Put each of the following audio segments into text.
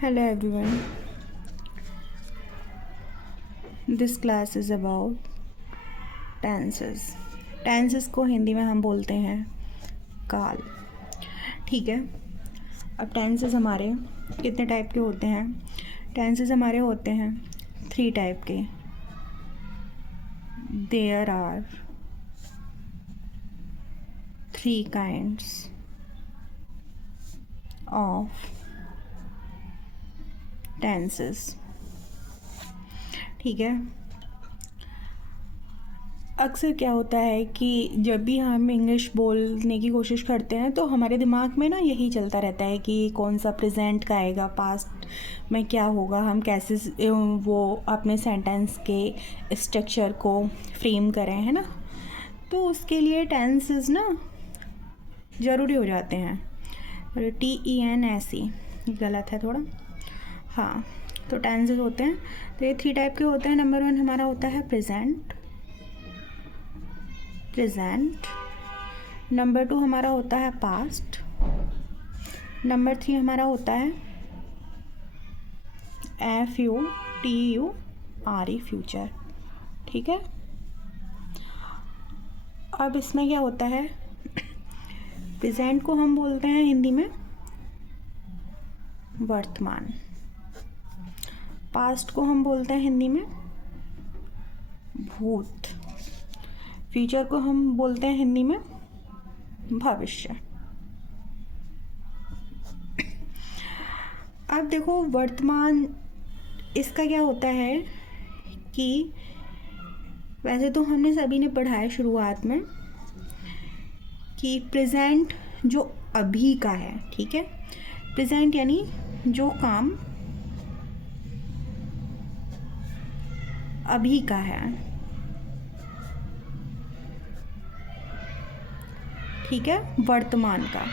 Hello everyone. This class is about tenses. Tenses को हिंदी में हम बोलते हैं काल. ठीक है. अब टेंसेस हमारे कितने टाइप के होते हैं? टेंसेस हमारे होते हैं 3 टाइप के. There are 3 kinds of tenses. ठीक है. अक्सर क्या होता है कि जब भी हम इंग्लिश बोलने की कोशिश करते हैं तो हमारे दिमाग में ना यही चलता रहता है कि कौन सा प्रेजेंट का आएगा, पास्ट में क्या होगा, हम कैसे वो अपने सेंटेंस के स्ट्रक्चर को फ्रेम करें, है ना. तो उसके लिए टेंसेस ना ज़रूरी हो जाते हैं. TENSE गलत है थोड़ा. हाँ, तो टेंसेस होते हैं. तो ये 3 टाइप के होते हैं. नंबर 1 हमारा होता है प्रेजेंट. नंबर 2 हमारा होता है पास्ट. नंबर 3 हमारा होता है FUTURE फ्यूचर. ठीक है. अब इसमें क्या होता है, प्रेजेंट को हम बोलते हैं हिंदी में वर्तमान. पास्ट को हम बोलते हैं हिंदी में भूत. फ्यूचर को हम बोलते हैं हिंदी में भविष्य. अब देखो वर्तमान, इसका क्या होता है कि वैसे तो हमने सभी ने पढ़ा है शुरुआत में कि प्रेजेंट जो अभी का है. ठीक है. प्रेजेंट यानी जो काम अभी का है. ठीक है. वर्तमान का.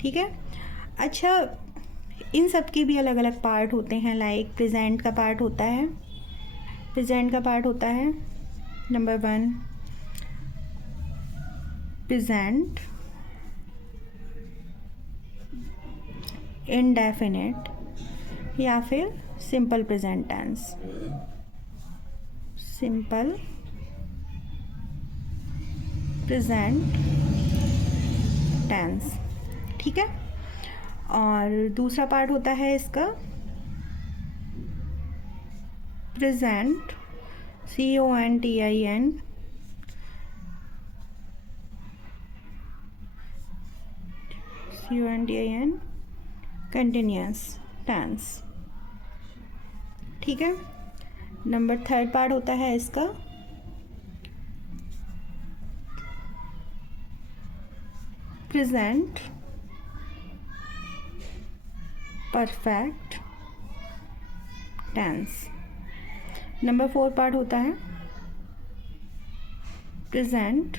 ठीक है. अच्छा, इन सब के भी अलग अलग पार्ट होते हैं. लाइक प्रेजेंट का पार्ट होता है नंबर 1 प्रेजेंट इंडेफिनिट या फिर simple present tense. Simple present tense. ठीक है. और दूसरा पार्ट होता है इसका प्रेजेंट CONTIN कंटिन्यूअस टेंस. ठीक है. नंबर 3 पार्ट होता है इसका present perfect tense. Number 4 part होता है प्रेजेंट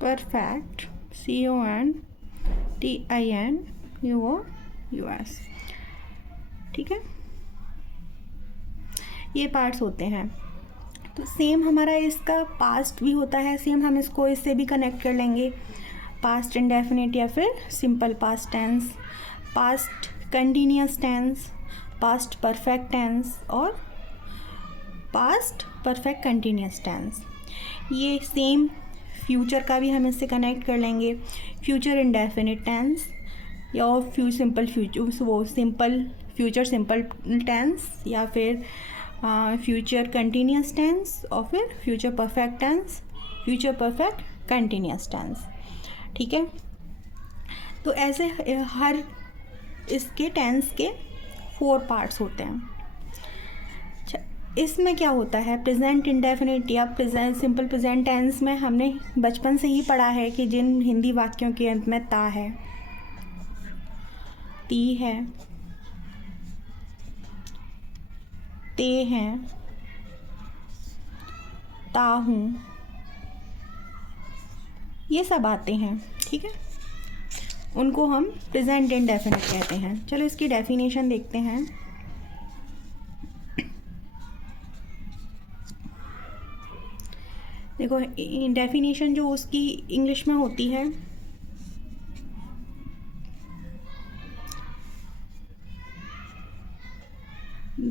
परफेक्ट CONTINUOUS. ठीक है. ये पार्ट्स होते हैं. तो सेम हमारा इसका पास्ट भी होता है. सेम हम इसको इससे भी कनेक्ट कर लेंगे. पास्ट इंडेफिनिट या फिर simple past tense, past continuous tense, past perfect tense और पास्ट परफेक्ट कंटिन्यूअस टेंस. ये सेम फ्यूचर का भी हम इससे कनेक्ट कर लेंगे. फ्यूचर इंडेफिनिट टेंस या सिंपल टेंस या फिर फ्यूचर कंटिन्यूअस टेंस और फिर future perfect tense, future perfect continuous tense. ठीक है. तो ऐसे हर इसके टेंस के 4 पार्ट्स होते हैं. अच्छा, इसमें क्या होता है प्रेजेंट इंडेफिनिट या प्रेजेंट सिंपल प्रेजेंट टेंस में हमने बचपन से ही पढ़ा है कि जिन हिंदी वाक्यों के अंत में ता है, ती है, ते हैं, ता हूँ, ये सब आते हैं. ठीक है. उनको हम प्रेजेंट इंडेफिनिट कहते हैं. चलो इसकी डेफिनेशन देखते हैं. देखो डेफिनेशन जो उसकी इंग्लिश में होती है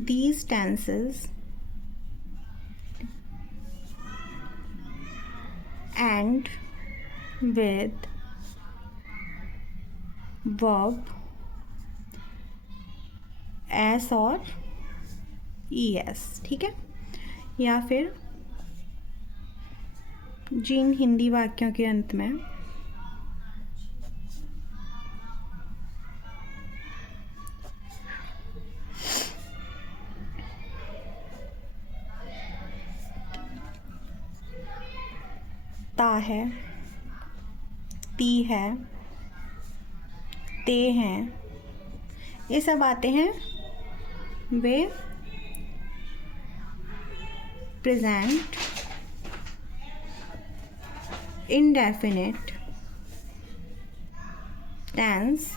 these tenses end with verb s और es, ठीक है। या फिर जिन हिंदी वाक्यों के अंत में ता है, ती है, ते हैं, ये सब आते हैं, वे प्रेजेंट इंडेफिनिट टेंस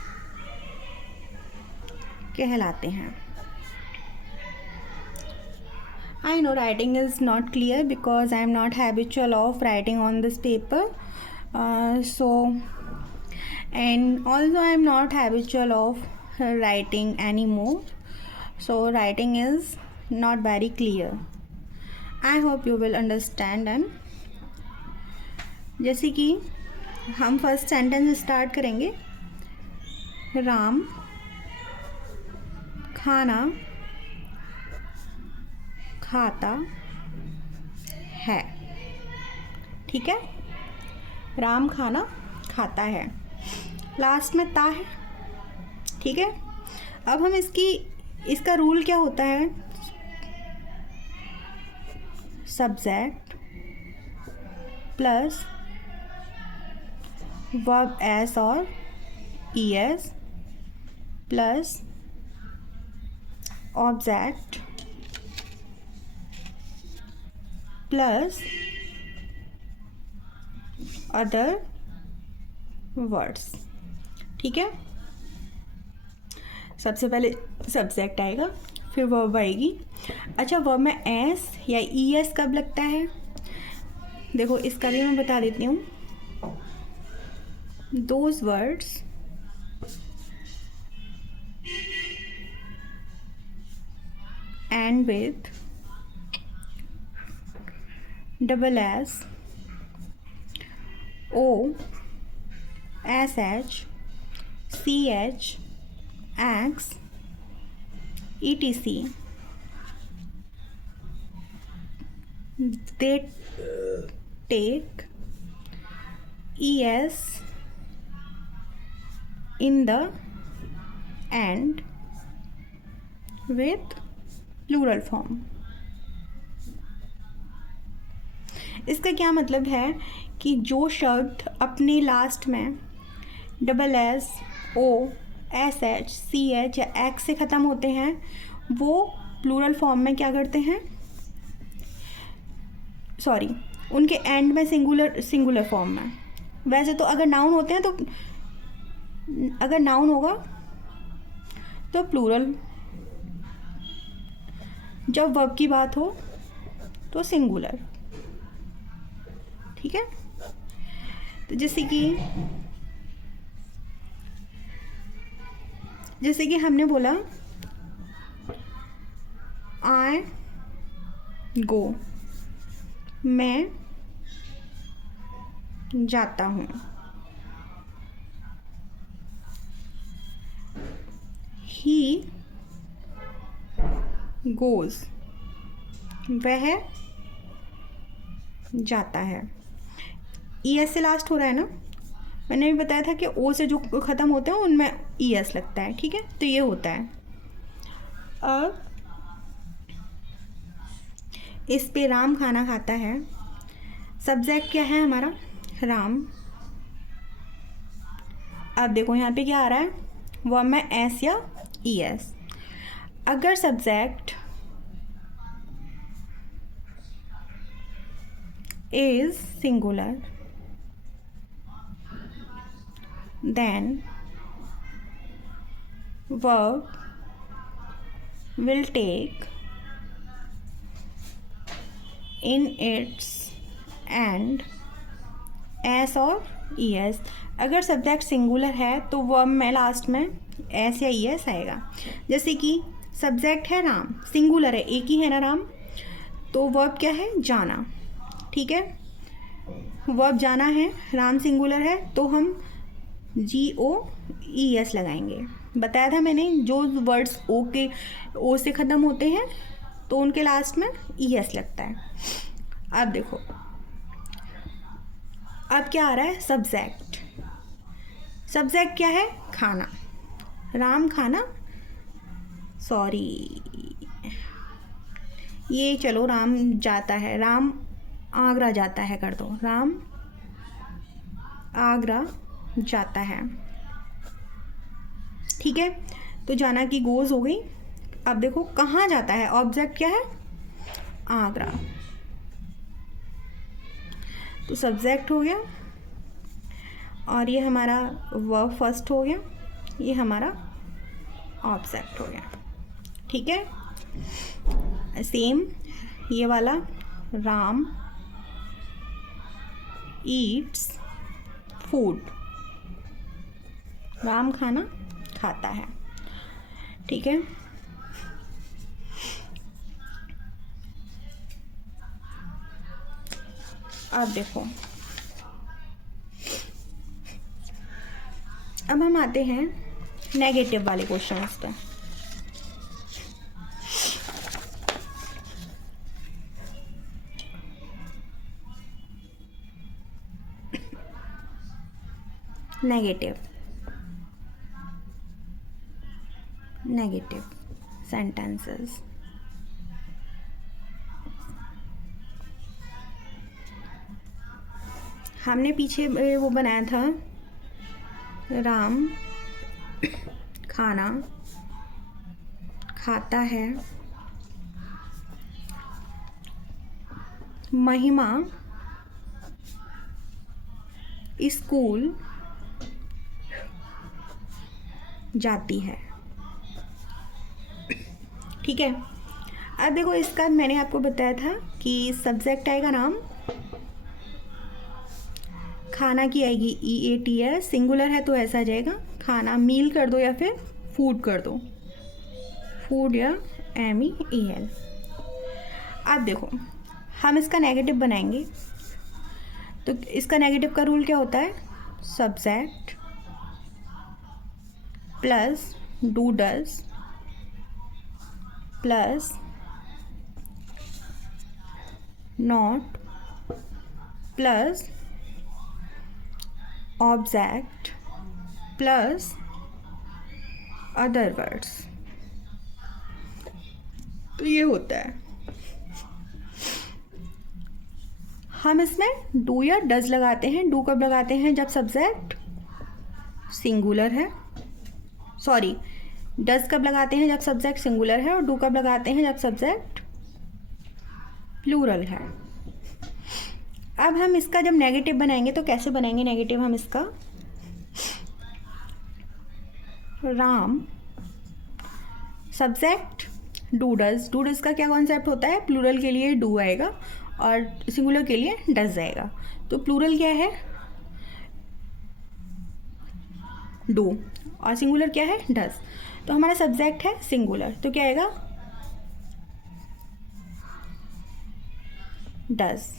कहलाते हैं। I know writing is not clear because I am not habitual of writing on this paper. And also I am not habitual of writing anymore. So writing is not very clear. I hope you will understand. And जैसे कि हम first sentence start करेंगे, राम खाना खाता है, ठीक है। राम खाना खाता है, लास्ट में ता है, ठीक है। अब हम इसका रूल क्या होता है, सब्जेक्ट प्लस वर्ब एस और es plus object plus other words, ठीक है। सबसे पहले सब्जेक्ट आएगा, फिर वर्ब आएगी। अच्छा, वर्ब में एस या ई एस कब लगता है, देखो इसका भी मैं बता देती हूँ। Those words and with double S O SH CH X ETC, they take ES in the end with plural form। इसका क्या मतलब है कि जो शब्द अपने लास्ट में double s o s h c h या एक्स से ख़त्म होते हैं, वो प्लूरल फॉर्म में क्या करते हैं, सॉरी उनके एंड में सिंगुलर फॉर्म में। वैसे तो अगर नाउन होते हैं तो अगर नाउन होगा तो प्लूरल, जब वर्ब की बात हो तो सिंगुलर, ठीक है। तो जैसे कि हमने बोला आई गो, मैं जाता हूँ। ही गोज, वह जाता है। ई एस से लास्ट हो रहा है ना, मैंने भी बताया था कि ओ से जो ख़त्म होते हैं उनमें ई एस लगता है, ठीक है। तो ये होता है। अब इस पे राम खाना खाता है, सब्जेक्ट क्या है हमारा, राम। अब देखो यहाँ पे क्या आ रहा है, वर्ब में एस या ई एस। अगर subject is singular, then verb will take in its end s और es। अगर सब्जेक्ट सिंगुलर है तो वर्ब में लास्ट में एस या ई एस आएगा। जैसे कि सब्जेक्ट है राम, सिंगुलर है, एक ही है ना राम, तो वर्ब क्या है, जाना। ठीक है, वर्ब जाना है, राम सिंगुलर है, तो हम GOES लगाएंगे। बताया था मैंने, जो वर्ड्स ओ से ख़त्म होते हैं तो उनके लास्ट में ES लगता है। अब देखो, अब क्या आ रहा है, सब्जेक्ट। सब्जेक्ट क्या है, खाना, राम खाना, सॉरी ये चलो राम जाता है, राम आगरा जाता है कर दो, राम आगरा जाता है। ठीक है, तो जाना की गोज़ हो गई। अब देखो कहाँ जाता है, ऑब्जेक्ट क्या है, आगरा, तो सब्जेक्ट हो गया और ये हमारा वर्ब फर्स्ट हो गया, ये हमारा ऑब्जेक्ट हो गया। ठीक है, सेम ये वाला, राम ईट्स फूड, राम खाना खाता है। ठीक है, अब देखो, अब हम आते हैं नेगेटिव वाले क्वेश्चंस पे। Negative sentences. हमने पीछे वो बनाया था, राम खाना खाता है, महिमा स्कूल जाती है। ठीक है, अब देखो इसका मैंने आपको बताया था कि सब्जेक्ट आएगा राम, खाना की आएगी EATS, सिंगुलर है तो ऐसा आ जाएगा, खाना मील कर दो या फिर फूड कर दो, फूड या MEAL। अब देखो हम इसका नेगेटिव बनाएंगे, तो इसका नेगेटिव का रूल क्या होता है, subject plus do does plus not plus object plus other words, तो ये होता है। हम इसमें डू या डज लगाते हैं। डू कब लगाते हैं, जब सब्जेक्ट सिंगुलर है, सॉरी डज कब लगाते हैं, जब सब्जेक्ट सिंगुलर है, और डू कब लगाते हैं, जब सब्जेक्ट प्लूरल है। अब हम इसका जब नेगेटिव बनाएंगे तो कैसे बनाएंगे नेगेटिव, हम इसका Ram subject do does, do does का क्या कॉन्सेप्ट होता है, प्लूरल के लिए डू आएगा और सिंगुलर के लिए डज आएगा, तो प्लूरल क्या है, डू, और सिंगुलर क्या है, डज। तो हमारा सब्जेक्ट है सिंगुलर, तो क्या आएगा, does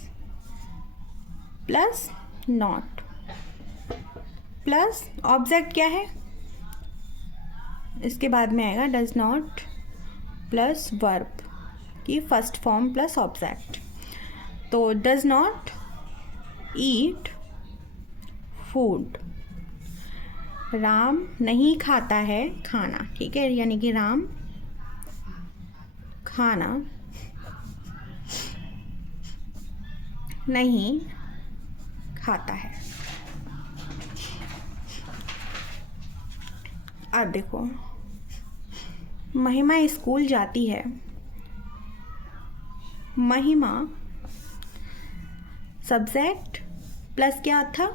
plus not plus object क्या है, इसके बाद में आएगा डज नॉट प्लस वर्ब की फर्स्ट फॉर्म प्लस ऑब्जेक्ट, तो does not eat food, Ram नहीं खाता है खाना। ठीक है, यानी कि राम खाना नहीं खाता है। अब देखो महिमा स्कूल जाती है, महिमा सब्जेक्ट प्लस क्या था,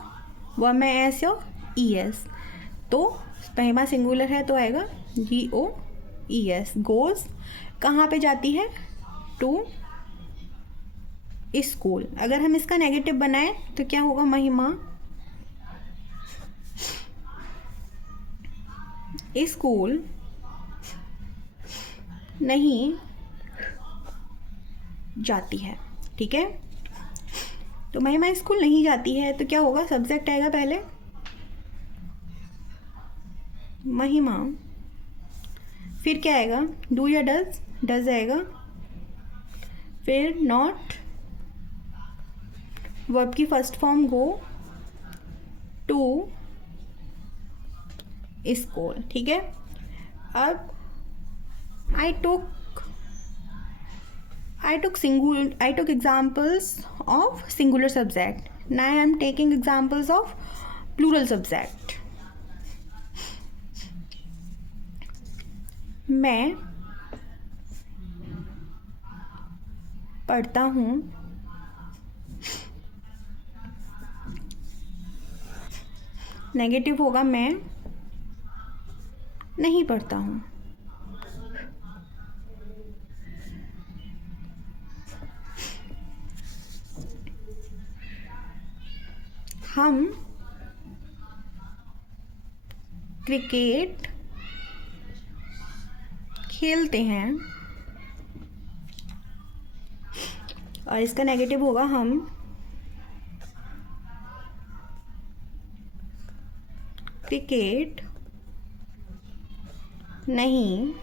वह में एस या ES, तो महिमा सिंगुलर है तो आएगा GOES, गोज़ कहाँ पे जाती है, टू स्कूल। अगर हम इसका नेगेटिव बनाएं तो क्या होगा, महिमा स्कूल नहीं जाती है। ठीक है, तो महिमा स्कूल नहीं जाती है, तो क्या होगा, सब्जेक्ट आएगा पहले महिमा, फिर क्या आएगा, डू या डज, डज आएगा, फिर नॉट, वर्ब की first form go, to school. ठीक है, अब I took examples of singular subject. Now I am taking examples of plural subject. मैं पढ़ता हूँ, नेगेटिव होगा मैं नहीं पढ़ता हूँ। हम क्रिकेट खेलते हैं, और इसका नेगेटिव होगा हम क्रिकेट नहीं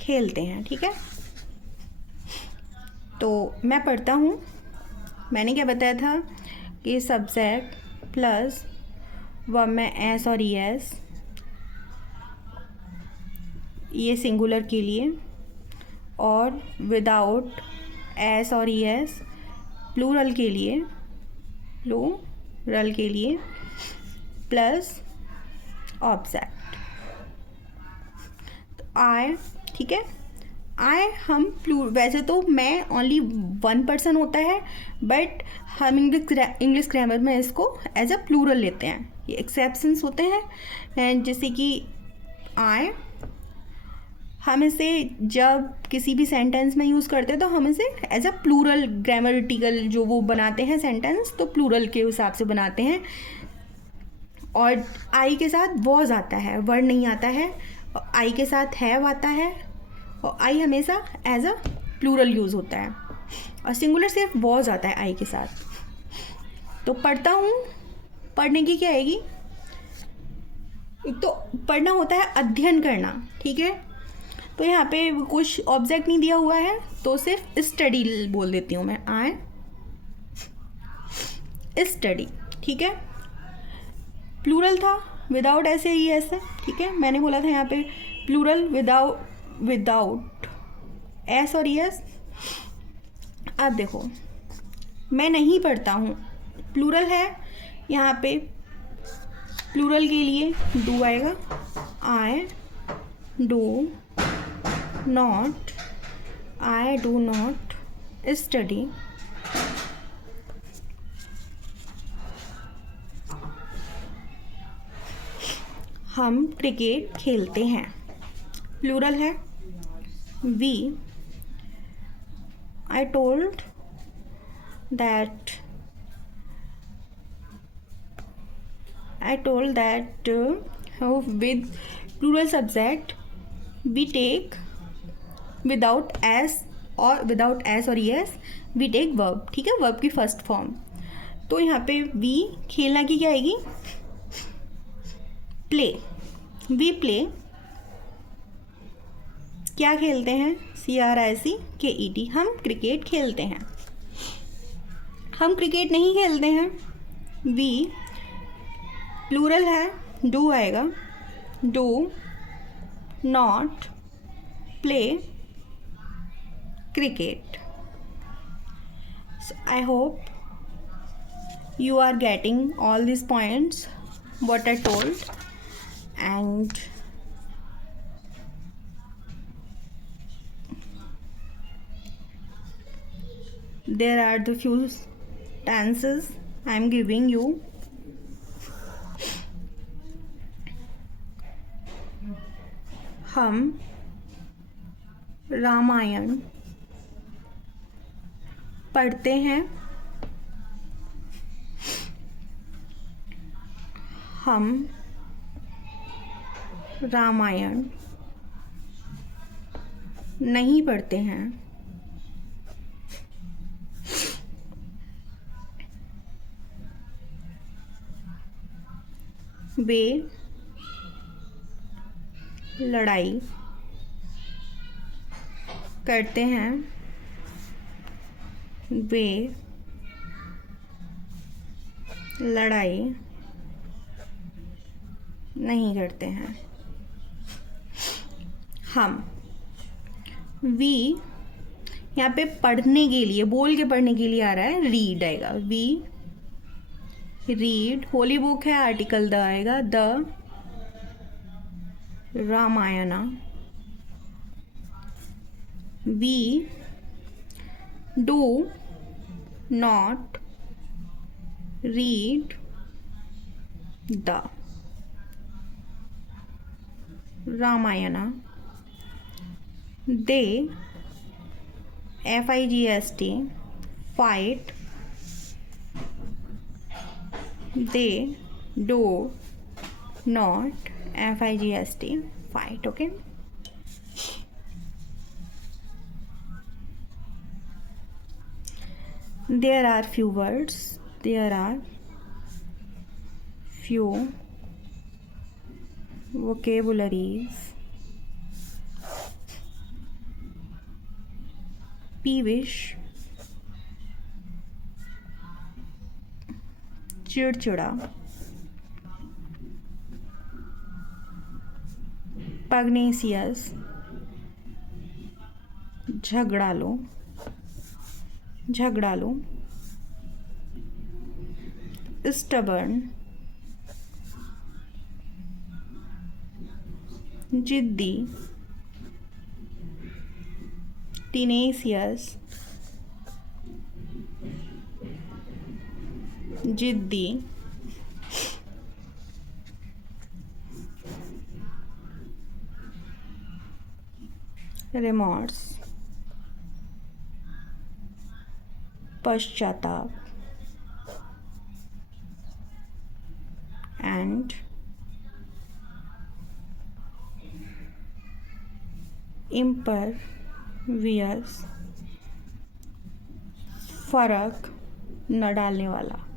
खेलते हैं। ठीक है, तो मैं पढ़ता हूँ, मैंने क्या बताया था कि सब्जेक्ट प्लस वर्ब में एस और ईएस, ये सिंगुलर के लिए, और विदाउट एस और ईएस प्लूरल के लिए, प्लस ऑब्जेक्ट। तो आई, ठीक है, आई हम वैसे तो मैं ओनली वन पर्सन होता है, बट हम इंग्लिश ग्रामर में इसको एज अ प्लूरल लेते हैं। ये एक्सेप्शंस होते हैं, जैसे कि आई, हम इसे जब किसी भी सेंटेंस में यूज़ करते हैं तो हम इसे एज अ प्लूरल ग्रामरिटिकल जो वो बनाते हैं सेंटेंस, तो प्लूरल के हिसाब से बनाते हैं। और आई के साथ वॉज आता है, वर्ड नहीं आता है, और आई के साथ हैव आता है, और आई हमेशा एज अ प्लूरल यूज़ होता है, और सिंगुलर सिर्फ वॉज आता है आई के साथ। तो पढ़ता हूँ, पढ़ने की क्या आएगी, एक तो पढ़ना होता है अध्ययन करना। ठीक है, तो यहाँ पे कुछ ऑब्जेक्ट नहीं दिया हुआ है, तो सिर्फ स्टडी बोल देती हूँ मैं, आई स्टडी। ठीक है, प्लूरल था विदाउट ऐसे ही ऐसे। ठीक है, मैंने बोला था यहाँ पे प्लूरल विदाउट एस और यस। अब देखो, मैं नहीं पढ़ता हूँ, प्लूरल है, यहाँ पे प्लूरल के लिए डू आएगा, I do not, I do not study, हम क्रिकेट खेलते हैं, प्लूरल है, we, I told that with plural subject we take without s or yes we take verb। ठीक है, verb की फर्स्ट फॉर्म। तो यहाँ पे we खेलना की क्या आएगी, प्ले, we प्ले, क्या खेलते हैं, CRICKET, हम क्रिकेट खेलते हैं। हम क्रिकेट नहीं खेलते हैं, वी, प्लूरल है, डू आएगा, do not play cricket. I hope you are getting all these points what I told, and there are the few tenses I am giving you। हम रामायण पढ़ते हैं, हम रामायण नहीं पढ़ते हैं। वे लड़ाई करते हैं। वे लड़ाई नहीं करते हैं। हम, वी यहाँ पे पढ़ने के लिए, बोल के पढ़ने के लिए आ रहा है, रीड आएगा। वी रीड, होली बुक है, आर्टिकल द आएगा, the Ramayana. We do not read the Ramayana. They FIGHT fight, they do not FIGHT fight. Okay, there are few words, there are few vocabularies. peevish, चिड़चिड़ा, पग्नेसियस, झगड़ालू, झगड़ालू, stubborn, जिद्दी, टीनेसियस, जिद्दी, remorse, पश्चाताप, and impervious, फर्क न डालने वाला।